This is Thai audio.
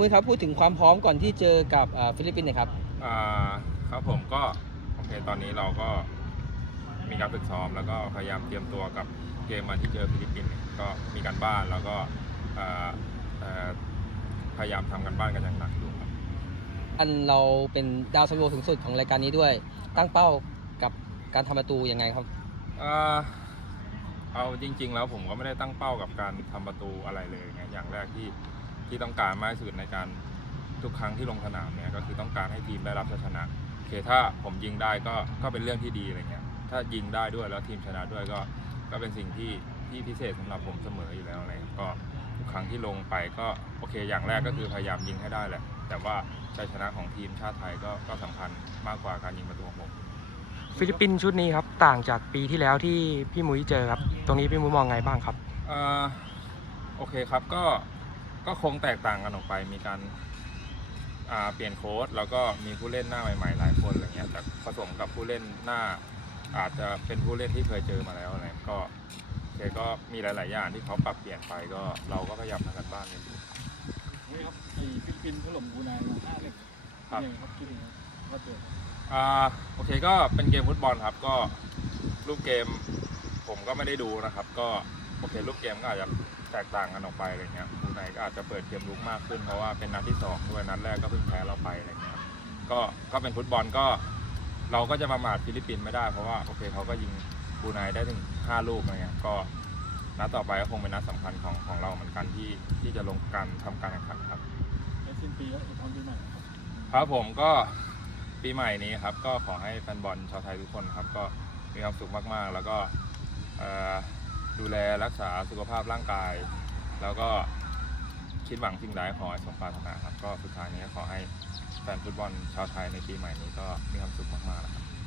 มุ้ยครับพูดถึงความพร้อมก่อนที่เจอกับอ่าฟิลิปปินส์หน่อยครับอ่าครับผมก็โอเคตอนนี้เราก็มีการฝึกซ้อมแล้วก็พยายามเตรียมตัวกับเกมวันที่เจอฟิลิปปินส์ก็มีการบ้านแล้วก็อ่าเอ่อพยายามทำกันบ้านกันอย่างหนักอยู่ครับอันเราเป็นดาวซันโวสูงสุดของรายการนี้ด้วย ตั้งเป้ากับการทำประตูยังไงครับอ่าเอาจริง ๆ แล้วผมก็ไม่ได้ตั้งเป้ากับการทำประตูอะไรเลยไงอย่างแรกที่ ที่ต้องการมากที่สุดในการทุกครั้งที่ลงสนามเนี่ยก็คือต้องการให้ทีมได้รับชัยชนะโอเคถ้าผมยิงได้ก็ก็เป็นเรื่องที่ดีอะไรเงี้ยถ้ายิงได้ด้วยแล้วทีมชนะด้วยก็ก็เป็นสิ่งที่ที่พิเศษสำหรับผมเสมออยู่แล้วอะไรก็ทุกครั้งที่ลงไปก็โอเคอย่างแรกก็คือพยายามยิงให้ได้แหละ แต่ว่าชัยชนะของทีมชาติไทยก็ก็สำคัญมากกว่าการยิงประตูของผมฟิลิปปินส์ชุดนี้ครับต่างจากปีที่แล้วที่พี่มุ้ยเจอครับ ตรงนี้พี่มุ้ยมองไงบ้างครับเอ่อโอเคครับก็ ก็คงแตกต่างกันออกไป มีการเปลี่ยนโค้ดแล้วก็มีผู้เล่นหน้าใหม่ๆหลายคนอะไรเงี้ยแต่ผสมกับผู้เล่นหน้า อาจจะเป็นผู้เล่นที่เคยเจอมาแล้วอะไรก็โอเคก็มีหลาย ๆ อย่างที่เขาปรับเปลี่ยนไปก็เราก็พยายามทำกันบ้านกันอยู่นี่ครับไอ้ฟิลิปปินส์ถล่มบูไนมาห้าหนึ่งครับยังไงครับคิดยังไงว่าเจออ่าโอเคก็เป็นเกมฟุตบอลครับก็รูปเกมผมก็ไม่ได้ดูนะครับ ก็โอเครูปเกมก็อาจจะ แตกต่างกันออกไปอะไรเงี้ยผู้ไหนก็อาจจะเปิดเกมลุกมากขึ้นเพราะว่าเป็นนัดที่สองด้วยนัดแรกก็เพิ่งแพ้เราไปอะไรเงี้ยครับก็ก็เป็นฟุตบอลก็ เราก็จะมาหมาดฟิลิปปินส์ไม่ได้เพราะว่าโอเคเขาก็ยิงบรูไนได้ถึงห้าลูกอะไรเงี้ยก็นัดต่อไปก็คงเป็นนัดสำคัญของของเราเหมือนกันที่ที่จะลงการทำการแข่งขันครับในสิ้นปีแล้วอีกพร้อมปีใหม่ครับครับผมก็ปีใหม่นี้ครับก็ขอให้แฟนบอลชาวไทยทุกคนครับก็มีความสุขมากๆ แล้วก็เอ่อ ดูแลรักษาสุขภาพร่างกาย แล้วก็คิดหวังสิ่งใดขอให้สมปรารถนาครับ ก็สุดท้ายนี้ขอให้แฟนฟุตบอลชาวไทยในปีใหม่นี้ก็มีความสุขมากๆนะครับ